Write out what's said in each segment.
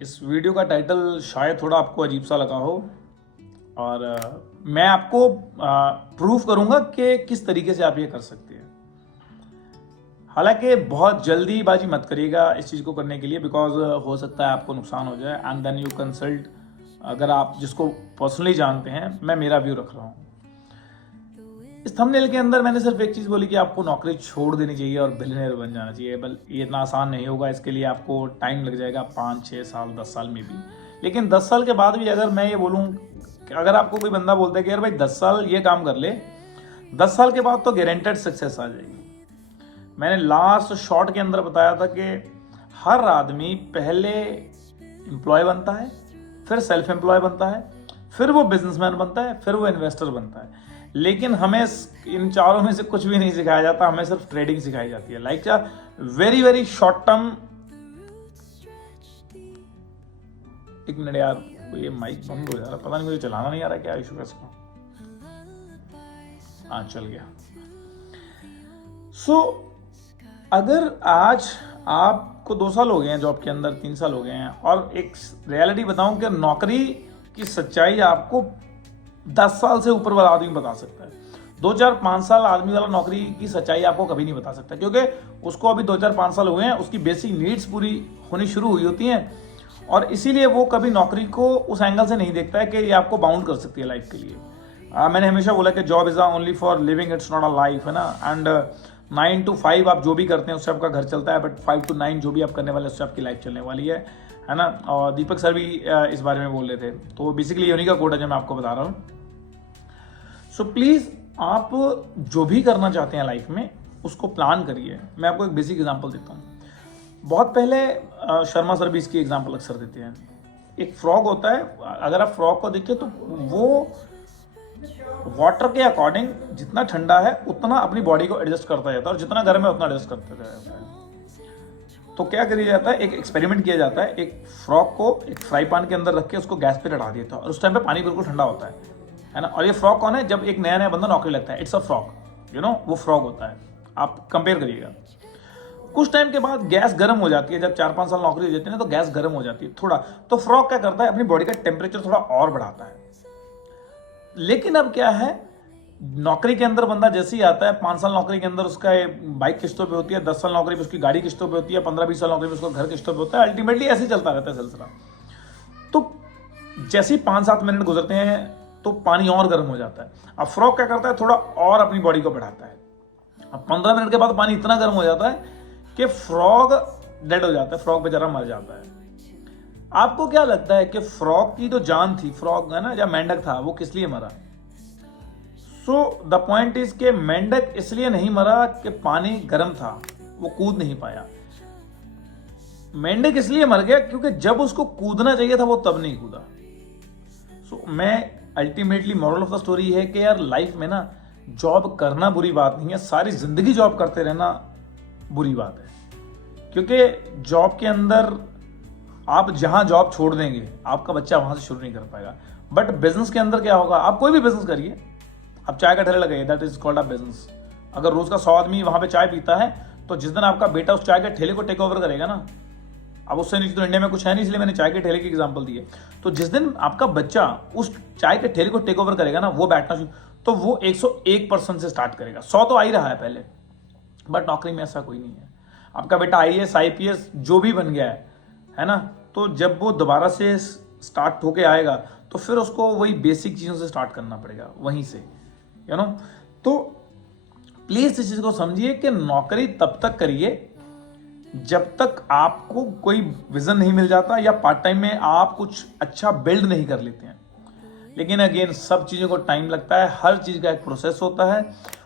इस वीडियो का टाइटल शायद थोड़ा आपको अजीब सा लगा हो और मैं आपको प्रूफ करूंगा कि किस तरीके से आप ये कर सकते हैं। हालांकि बहुत जल्दीबाजी मत करिएगा इस चीज़ को करने के लिए, बिकॉज हो सकता है आपको नुकसान हो जाए एंड देन यू कंसल्ट। अगर आप जिसको पर्सनली जानते हैं, मैं मेरा व्यू रख रहा हूँ। इस थंबनेल के अंदर मैंने सिर्फ एक चीज़ बोली कि आपको नौकरी छोड़ देनी चाहिए और बिलियनर बन जाना चाहिए। बल ये इतना आसान नहीं होगा, इसके लिए आपको टाइम लग जाएगा 5-6 साल 10 साल में भी। लेकिन 10 साल के बाद भी अगर मैं ये बोलूँ कि अगर आपको कोई बंदा बोलता है कि यार भाई 10 साल ये काम कर ले, 10 साल के बाद तो गारंटेड सक्सेस आ जाएगी। मैंने लास्ट शॉर्ट के अंदर बताया था कि हर आदमी पहले एम्प्लॉय बनता है, फिर सेल्फ एम्प्लॉय बनता है, फिर वो बिजनेसमैन बनता है, फिर वो इन्वेस्टर बनता है। लेकिन हमें इन चारों में से कुछ भी नहीं सिखाया जाता, हमें सिर्फ ट्रेडिंग सिखाई जाती है। Like very very short term. एक मिनट यार, ये माइक बंद हो जा रहा, पता नहीं मुझे चलाना नहीं आ रहा, क्या इशू है इसको। हाँ चल गया। सो अगर आज आपको 2 साल हो गए हैं जॉब के अंदर, 3 साल हो गए हैं, और एक रियलिटी बताऊं कि नौकरी की सच्चाई आपको 10 साल से ऊपर वाला आदमी बता सकता है। 2-4-5 साल आदमी वाला नौकरी की सच्चाई आपको कभी नहीं बता सकता, क्योंकि उसको अभी 2-4-5 साल हुए हैं, उसकी बेसिक नीड्स पूरी होनी शुरू हुई होती हैं, और इसीलिए वो कभी नौकरी को उस एंगल से नहीं देखता है कि ये आपको बाउंड कर सकती है लाइफ के लिए। मैंने हमेशा बोला कि job is only for living, it's not a life, है ना। एंड 9 to 5 आप जो भी करते हैं उससे आपका घर चलता है, बट 5 to 9 जो भी आप करने वाले हैं उससे आपकी लाइफ चलने वाली है ना। और दीपक सर भी इस बारे में बोल रहे थे, तो बेसिकली उन्हीं का कोड है जो मैं आपको बता रहा हूँ। सो प्लीज़ आप जो भी करना चाहते हैं लाइफ में उसको प्लान करिए। मैं आपको एक बेसिक एग्जांपल देता हूँ। बहुत पहले शर्मा सर भी इसकी एग्जांपल अक्सर देते हैं। एक फ्रॉग होता है, अगर आप फ्रॉग को देखिए तो वो वाटर के अकॉर्डिंग जितना ठंडा है उतना अपनी बॉडी को एडजस्ट करता जाता है, और जितना गर्म है उतना एडजस्ट करता जाता है। तो क्या किया जाता है, एक एक्सपेरिमेंट किया जाता है। एक फ्रॉग को एक फ्राई पैन के अंदर रख के उसको गैस पे चढ़ा दिया था, और उस टाइम पे पानी बिल्कुल ठंडा होता है ना। और ये फ्रॉग कौन है, जब एक नया नया बंदा नौकरी लगता है, it's a frog, you know, वो फ्रॉग होता है। आप कंपेयर करिएगा। कुछ टाइम के बाद गैस गर्म हो जाती है, जब 4-5 साल नौकरी हो जाती है ना, तो गैस गर्म हो जाती है थोड़ा, तो फ्रॉग क्या करता है, अपनी बॉडी का टेम्परेचर थोड़ा और बढ़ाता है। लेकिन अब क्या है, नौकरी के अंदर बंदा जैसे ही आता है, 5 साल नौकरी के अंदर उसका बाइक किस्तों पे होती है, 10 साल नौकरी में उसकी गाड़ी किस्तों पे होती है, 15-20 साल नौकरी में उसका घर किस्तों पे होता है। अल्टीमेटली ऐसे ही चलता रहता है सिलसिला। तो जैसे ही 5-7 मिनट गुजरते हैं तो पानी और गर्म हो जाता है। अब फ्रॉग क्या करता है, थोड़ा और अपनी बॉडी को बढ़ाता है। अब 15 मिनट के बाद पानी इतना गर्म हो जाता है कि फ्रॉग डेड हो जाता है, फ्रॉग बेचारा मर जाता है। आपको क्या लगता है कि फ्रॉग की जो जान थी, फ्रॉग है ना, या मेंढक था, वो किस लिए मरा? सो द पॉइंट इज के मेंढक इसलिए नहीं मरा कि पानी गर्म था, वो कूद नहीं पाया। मेंढक इसलिए मर गया क्योंकि जब उसको कूदना चाहिए था वो तब नहीं कूदा। सो मैं ultimately moral of the story है कि यार लाइफ में ना जॉब करना बुरी बात नहीं है, सारी जिंदगी जॉब करते रहना बुरी बात है। क्योंकि जॉब के अंदर आप जहां जॉब छोड़ देंगे, आपका बच्चा वहां से शुरू नहीं कर पाएगा। बट बिजनेस के अंदर क्या होगा, आप कोई भी बिजनेस करिए, आप चाय का ठेला लगाइए, that is called a business. अगर रोज का 100 आदमी वहां पे चाय पीता है, तो जिस दिन आपका बेटा उस चाय के ठेले को टेक ओवर करेगा ना, अब उससे नीचे तो इंडिया में कुछ है नहीं, इसलिए मैंने चाय के ठेले की एग्जांपल दी है। तो जिस दिन आपका बच्चा उस चाय के ठेले को टेक ओवर करेगा ना, वो बैठना शुरू, तो वो 101% से स्टार्ट करेगा। 100 तो आ ही रहा है पहले, बट नौकरी में ऐसा कोई नहीं है। आपका बेटा IAS IPS जो भी बन गया है ना, तो जब वो दोबारा से स्टार्ट होके आएगा तो फिर उसको वही बेसिक चीज़ों से स्टार्ट करना पड़ेगा वहीं से, यू नो। तो प्लीज़ इस चीज़ को समझिए कि नौकरी तब तक करिए जब तक आपको कोई विजन नहीं मिल जाता, या पार्ट टाइम में आप कुछ अच्छा बिल्ड नहीं कर लेते हैं। लेकिन अगेन सब चीज़ों को टाइम लगता है, हर चीज़ का एक प्रोसेस होता है,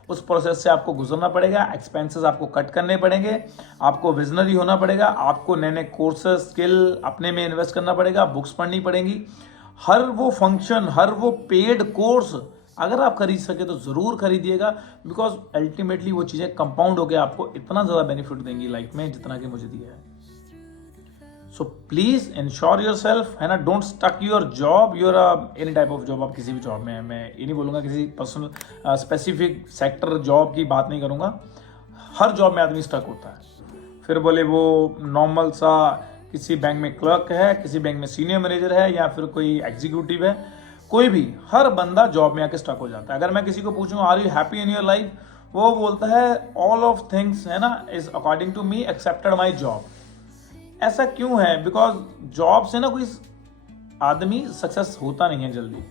उस प्रोसेस से आपको गुजरना पड़ेगा, एक्सपेंसेस आपको कट करने पड़ेंगे, आपको विजनरी होना पड़ेगा, आपको नए नए कोर्सेज स्किल अपने में इन्वेस्ट करना पड़ेगा, बुक्स पढ़नी पड़ेंगी। हर वो फंक्शन, हर वो पेड कोर्स अगर आप खरीद सके तो ज़रूर खरीदिएगा, बिकॉज अल्टीमेटली वो चीज़ें कंपाउंड होकर आपको इतना ज़्यादा बेनिफिट देंगी लाइफ में जितना कि मुझे दिया है। So please ensure yourself, है ना, don't stuck your job, your any type of job. आप किसी भी जॉब में, मैं ये नहीं बोलूँगा किसी पर्सनल स्पेसिफिक सेक्टर जॉब की बात नहीं करूँगा। हर जॉब में आदमी स्टक होता है। फिर बोले वो नॉर्मल सा किसी बैंक में क्लर्क है, किसी बैंक में सीनियर मैनेजर है, या फिर कोई एग्जीक्यूटिव है, कोई भी, हर बंदा जॉब में आके स्टक हो जाता है। अगर मैं किसी को पूछूं are you happy in your life, वो बोलता है ऑल ऑफ थिंग्स, है ना, is according to me accepted my job. ऐसा क्यों है? बिकॉज जॉब से ना कोई आदमी सक्सेस होता नहीं है जल्दी।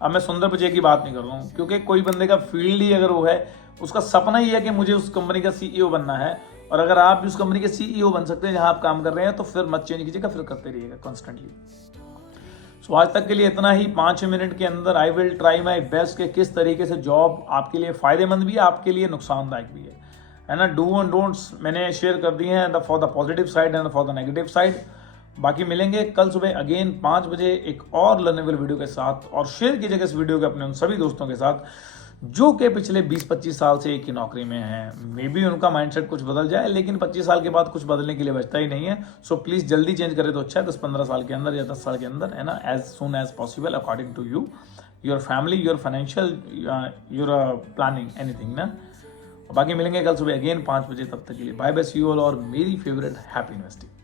अब मैं सुंदर पिचई की बात नहीं कर रहा हूँ, क्योंकि कोई बंदे का फील्ड ही अगर वो है, उसका सपना ही है कि मुझे उस कंपनी का सीईओ बनना है, और अगर आप भी उस कंपनी के सीईओ बन सकते हैं जहां आप काम कर रहे हैं, तो फिर मत चेंज कीजिएगा, फिर करते रहिएगा कॉन्स्टेंटली। सो आज तक के लिए इतना ही। 5 मिनट के अंदर I will try my best कि किस तरीके से जॉब आपके लिए फ़ायदेमंद भी है, आपके लिए नुकसानदायक भी है ना। डू एंड डोंट्स मैंने शेयर कर दिए हैं, for the positive side and for the negative side. बाकी मिलेंगे कल सुबह अगेन 5 बजे एक और लर्नेबल वीडियो के साथ, और शेयर कीजिएगा इस वीडियो को अपने उन सभी दोस्तों के साथ जो कि पिछले 20-25 साल से एक ही नौकरी में हैं। मे बी उनका माइंडसेट कुछ बदल जाए, लेकिन 25 साल के बाद कुछ बदलने के लिए बचता ही नहीं है। सो प्लीज़ जल्दी चेंज करें तो अच्छा है, 10-15 साल के अंदर या 10 साल के अंदर, है ना, as soon as possible according to you, your family, your financial, your planning, anything ना। बाकी मिलेंगे कल सुबह अगेन 5 बजे, तब तक के लिए bye bye, see you all, और मेरी फेवरेट हैप्पी इन्वेस्टिंग।